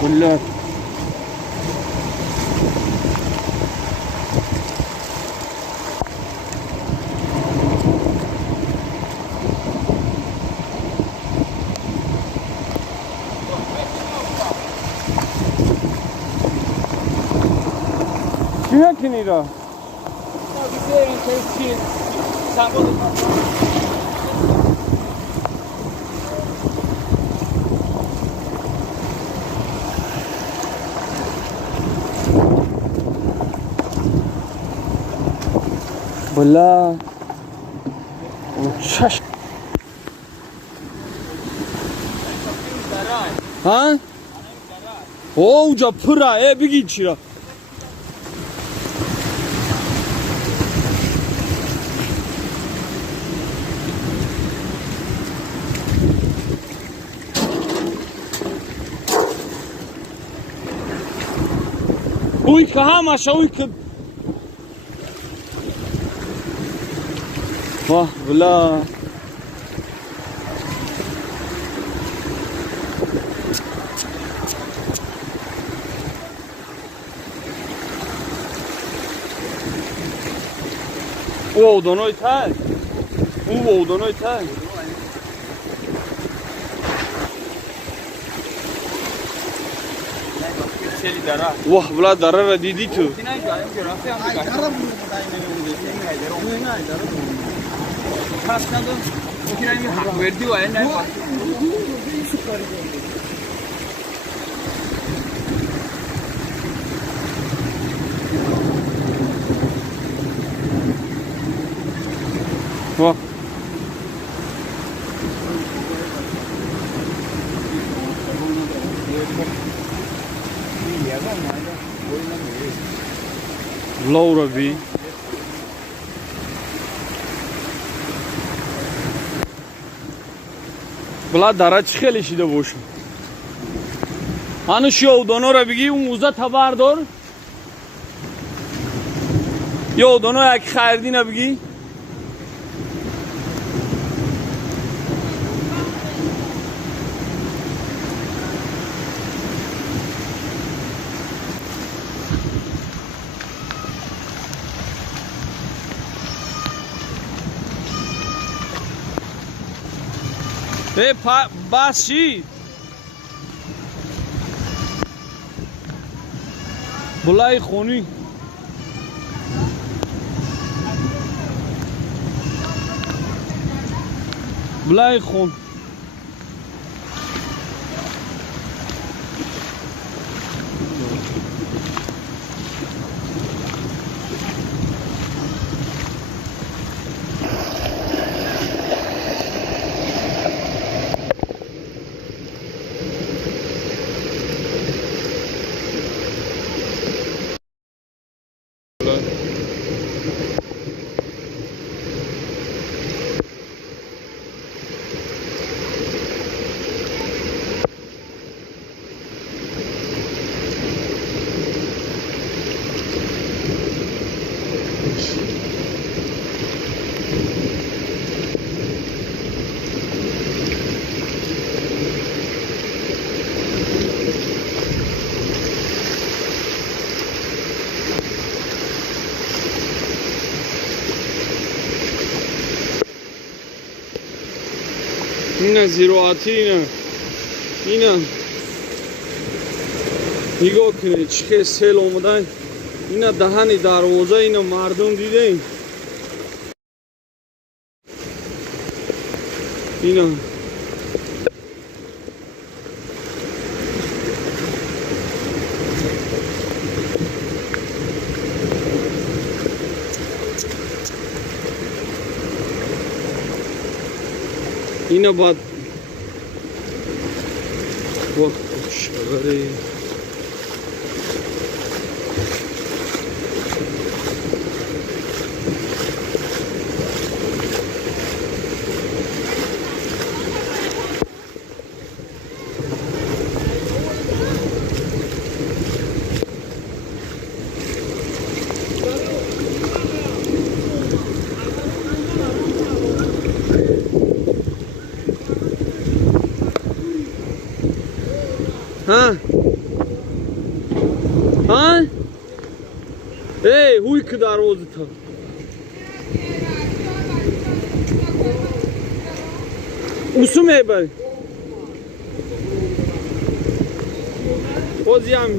Gullar. Kim kinira? Bula. Şaş. Ha? Oğuca pıra bir geçira. Uy kaha maşa uy kıb. Vah bula. Wow, donoj tak. Wow, donoj tak. Wah, bula dara ra didi tu. Wah. Laura B. Bula dara خیلی شیده باشه. هنوز یودانو را بگی اون موزه تبردار. یودانو یک خریدی نبگی. بس چی؟ بلای خونی بلای خون اینه زیراعتی اینه نگاه کنه چه سیل اومدن اینه دهن دروازه اینه مردم دیده اینه اینه بعد وقت شغره ها ها ای هوی که دروازه تا اوسو میبری بازی هم